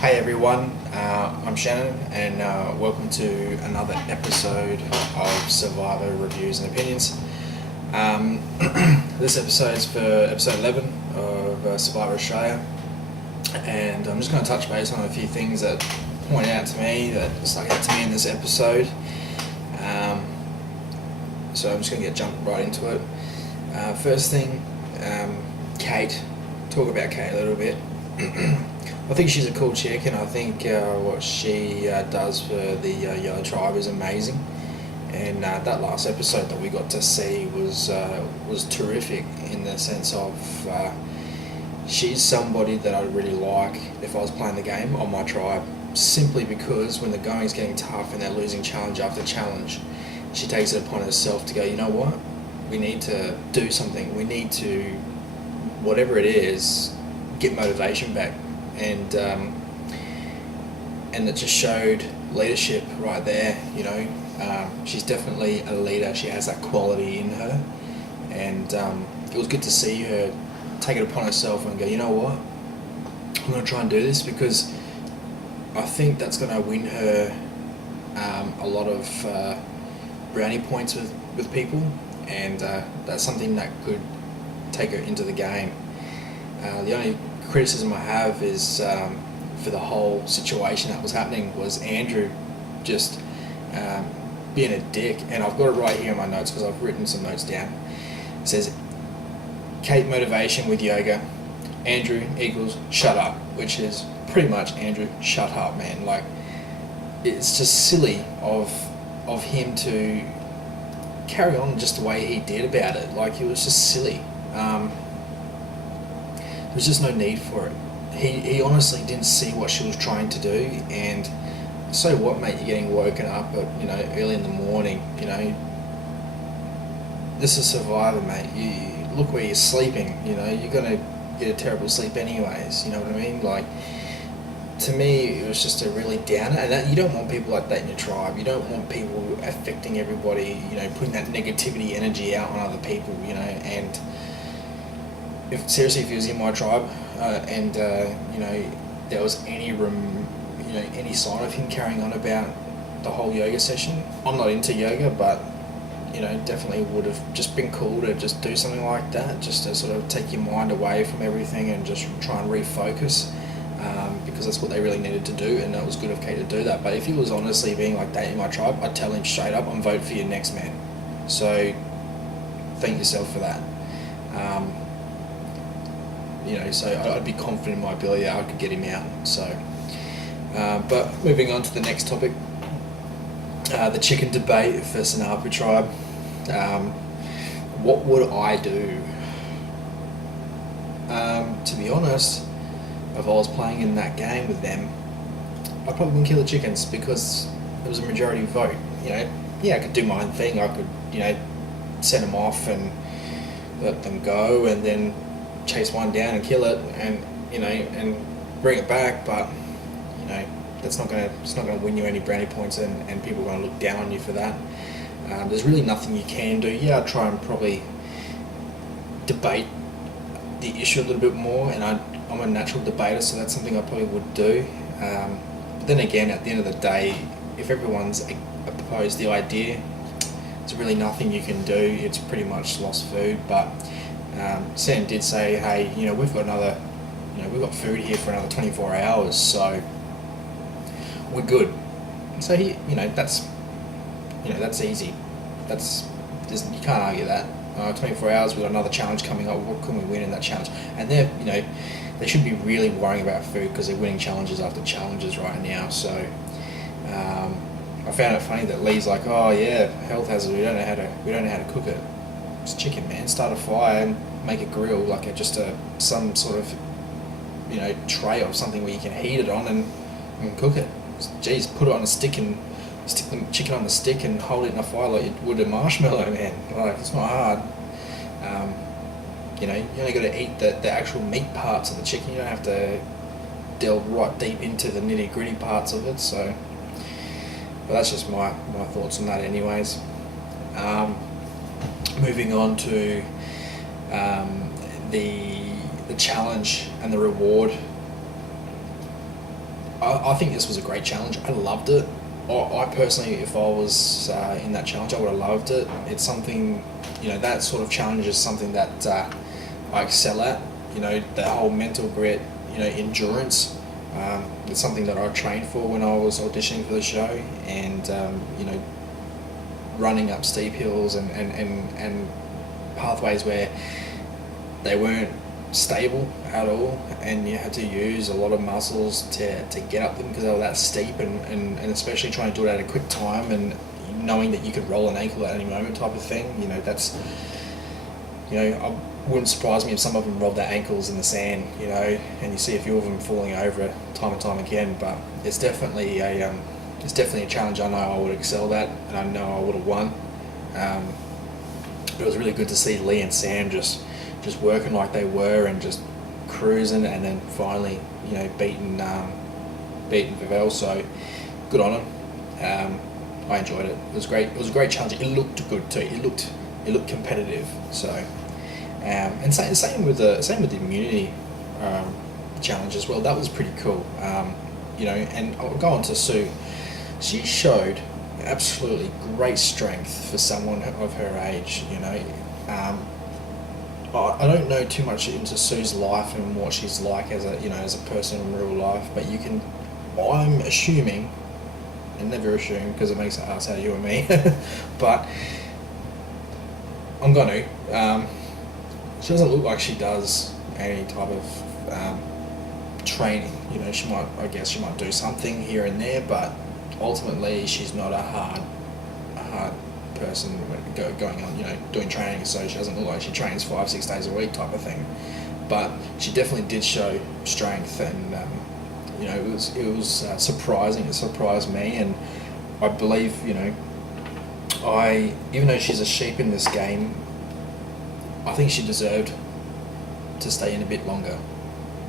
Hey everyone, I'm Shannon, and welcome to another episode of Survivor Reviews and Opinions. This episode is for episode 11 of Survivor Australia, and I'm just going to touch base on a few things that point out to me, that stuck out to me in this episode. So I'm just going to jump right into it. First thing, Kate. Talk about Kate a little bit. I think she's a cool chick, and I think what she does for the Yellow Tribe is amazing. And that last episode that we got to see was terrific in the sense of she's somebody that I'd really like if I was playing the game on my tribe, simply because when the going's getting tough and they're losing challenge after challenge, she takes it upon herself to go, you know what, we need to do something. We need to, whatever it is, get motivation back. And it just showed leadership right there. She's definitely a leader. She has that quality in her, and it was good to see her take it upon herself and go, you know what, I'm going to try and do this, because I think that's going to win her a lot of brownie points with people, and that's something that could take her into the game. The only criticism I have is for the whole situation that was happening was Andrew just being a dick, and I've got it right here in my notes because I've written some notes down. It says Kate motivation with yoga, Andrew equals shut up, which is pretty much Andrew, shut up, man. Like, it's just silly of him to carry on just the way he did about it. Like, it was just silly. There's just no need for it. He honestly didn't see what she was trying to do, and so what, mate? You're getting woken up at early in the morning. This is Survivor, mate. You look where you're sleeping. You're gonna get a terrible sleep anyways. You know what I mean? Like, to me, it was just a really downer, and you don't want people like that in your tribe. You don't want people affecting everybody. Putting that negativity energy out on other people. And if he was in my tribe, and there was any any sign of him carrying on about the whole yoga session, I'm not into yoga, but definitely would have just been cool to just do something like that, just to sort of take your mind away from everything and just try and refocus, because that's what they really needed to do, and that was good of Kate to do that. But if he was honestly being like that in my tribe, I'd tell him straight up, I'm vote for your next man. So thank yourself for that. So I'd be confident in my ability that I could get him out. So, but moving on to the next topic, the chicken debate for Sanapu Tribe. What would I do? To be honest, if I was playing in that game with them, I probably wouldn't kill the chickens, because it was a majority vote. I could do my own thing. I could, send them off and let them go, and then chase one down and kill it, and and bring it back. But it's not gonna win you any brownie points, and people are gonna look down on you for that. There's really nothing you can do. I'd try and probably debate the issue a little bit more, and I'm a natural debater, so that's something I probably would do. But then again, at the end of the day, if everyone's opposed the idea, there's really nothing you can do. It's pretty much lost food. But Sam did say, hey, we've got food here for another 24 hours, so we're good. So that's easy. You can't argue that. 24 hours, we've got another challenge coming up. What can we win in that challenge? And they should be really worrying about food, because they're winning challenges after challenges right now. So I found it funny that Lee's like, oh yeah, health hazard. We don't know how to cook it. It's chicken, man. Start a fire and make a grill, like some sort of tray or something where you can heat it on and cook it. Jeez, put it on a stick and stick the chicken on the stick and hold it in a fire like you would a marshmallow, man. Like, it's not hard. You only got to eat the actual meat parts of the chicken. You don't have to delve right deep into the nitty gritty parts of it. So, but that's just my thoughts on that, anyways. Moving on to the challenge and the reward. I think this was a great challenge. I loved it. I personally, if I was in that challenge, I would have loved it. It's something, that sort of challenge is something that I excel at. The whole mental grit, endurance. It's something that I trained for when I was auditioning for the show, and running up steep hills and pathways where they weren't stable at all, and you had to use a lot of muscles to get up them because they were that steep, and especially trying to do it at a quick time and knowing that you could roll an ankle at any moment type of thing. That's, I wouldn't surprise me if some of them rolled their ankles in the sand, and you see a few of them falling over time and time again. But it's definitely a challenge I know I would excel at, and I know I would have won. It was really good to see Lee and Sam just working like they were and just cruising, and then finally, beating Vivell. So good on them. I enjoyed it. It was great. It was a great challenge. It looked good too. It looked competitive. So, and same with the immunity challenge as well. That was pretty cool. And I'll go on to Sue. She showed absolutely great strength for someone of her age. I don't know too much into Sue's life and what she's like as a person in real life, but I'm assuming, and never assume because it makes it ass out of you and me, but I'm gonna. She doesn't look like she does any type of training. She might do something here and there, but ultimately she's not a hard person going on, doing training, so she doesn't look like she trains 5-6 days a week type of thing. But she definitely did show strength, and it was surprising. It surprised me, and I believe, even though she's a sheep in this game, I think she deserved to stay in a bit longer,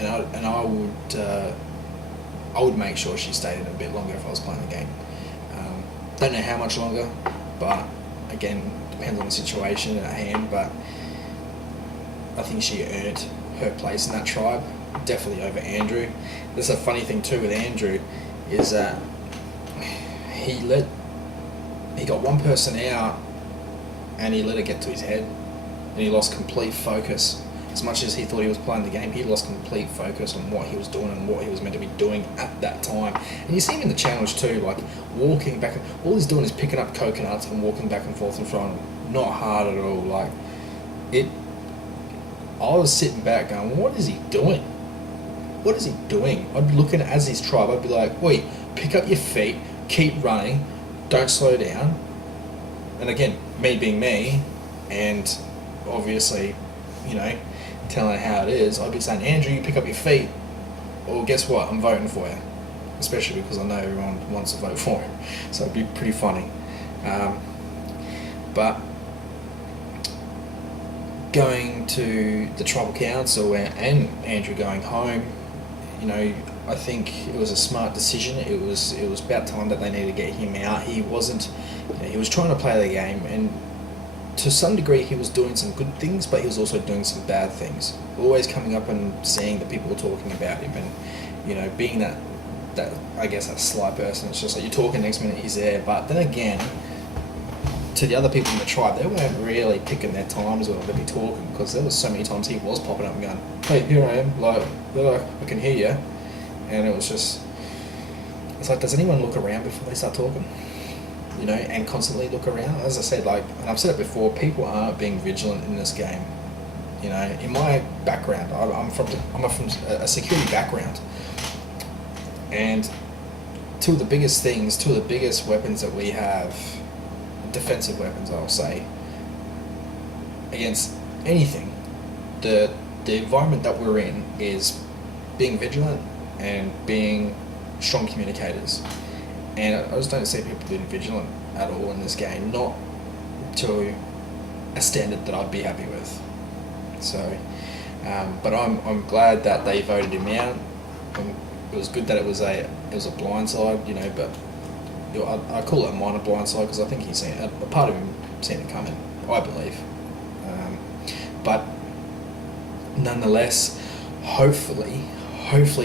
and I would make sure she stayed in a bit longer if I was playing the game. Don't know how much longer, but again, depends on the situation at hand. But I think she earned her place in that tribe, definitely over Andrew. There's a funny thing too with Andrew, is that he got one person out, and he let it get to his head, and he lost complete focus. As much as he thought he was playing the game, he lost complete focus on what he was doing and what he was meant to be doing at that time. And you see him in the challenge too, like walking back. All he's doing is picking up coconuts and walking back and forth in front of him. Not hard at all. Like it. I was sitting back going, "What is he doing? What is he doing?" I'd be looking as his tribe. I'd be like, "Wait, pick up your feet, keep running, don't slow down." And again, me being me, and obviously, telling how it is, I'd be saying, "Andrew, you pick up your feet, or guess what, I'm voting for you." Especially because I know everyone wants to vote for him, so it'd be pretty funny. But going to the tribal council and Andrew going home, I think it was a smart decision. It was about time that they needed to get him out. He wasn't, he was trying to play the game, and to some degree he was doing some good things, but he was also doing some bad things. Always coming up and seeing that people were talking about him, and being that I guess that sly person. It's just like you're talking, next minute he's there. But then again, to the other people in the tribe, they weren't really picking their times well to be talking, because there was so many times he was popping up and going, "Hey, here I am," they're like, "I can hear you," and it was just, it's like, does anyone look around before they start talking? And constantly look around. As I said, and I've said it before, people aren't being vigilant in this game. In my background, I'm from a security background, and two of the biggest weapons that we have, defensive weapons, I'll say, against anything, the environment that we're in is being vigilant and being strong communicators. And I just don't see people being vigilant at all in this game, not to a standard that I'd be happy with. So, but I'm glad that they voted him out. It was good that it was a blindside, but I call it a minor blindside because I think he's seen a part of him seen it coming, I believe. But nonetheless, hopefully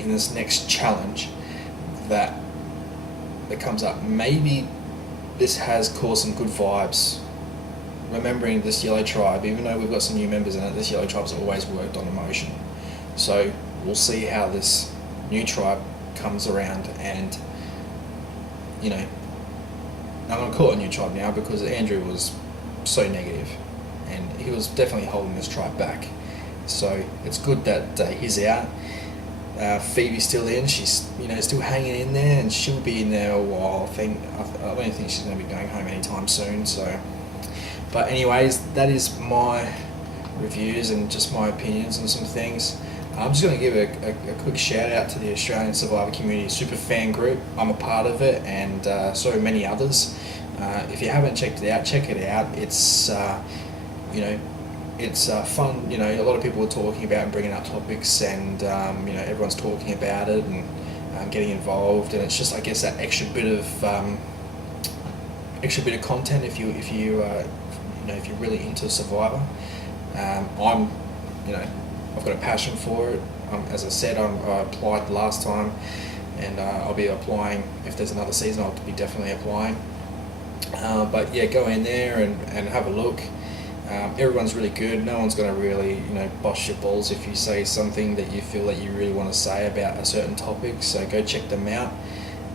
in this next challenge, that comes up. Maybe this has caused some good vibes. Remembering this Yellow Tribe, even though we've got some new members in it, this Yellow Tribe's always worked on emotion. So we'll see how this new tribe comes around, and you know, I'm going to call it a new tribe now because Andrew was so negative, and he was definitely holding this tribe back. So it's good that he's out. Phoebe's still in. She's still hanging in there, and she'll be in there a while. I don't think she's going to be going home anytime soon. So, but anyways, that is my reviews and just my opinions on some things. I'm just going to give a quick shout out to the Australian Survivor Community Super Fan Group. I'm a part of it, and so are many others. If you haven't checked it out, check it out. It's it's fun. A lot of people are talking about and bringing up topics, and everyone's talking about it and getting involved. And it's just, I guess, that extra bit of content if you're really into Survivor. I've got a passion for it. As I said, I applied last time, and I'll be applying if there's another season. I'll be definitely applying. But yeah, go in there and have a look. Everyone's really good. No one's going to really, bust your balls if you say something that you feel that you really want to say about a certain topic. So go check them out.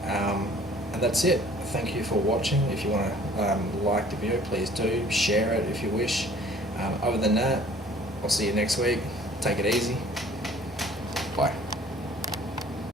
And that's it. Thank you for watching. If you want to like the video, please do. Share it if you wish. Other than that, I'll see you next week. Take it easy. Bye.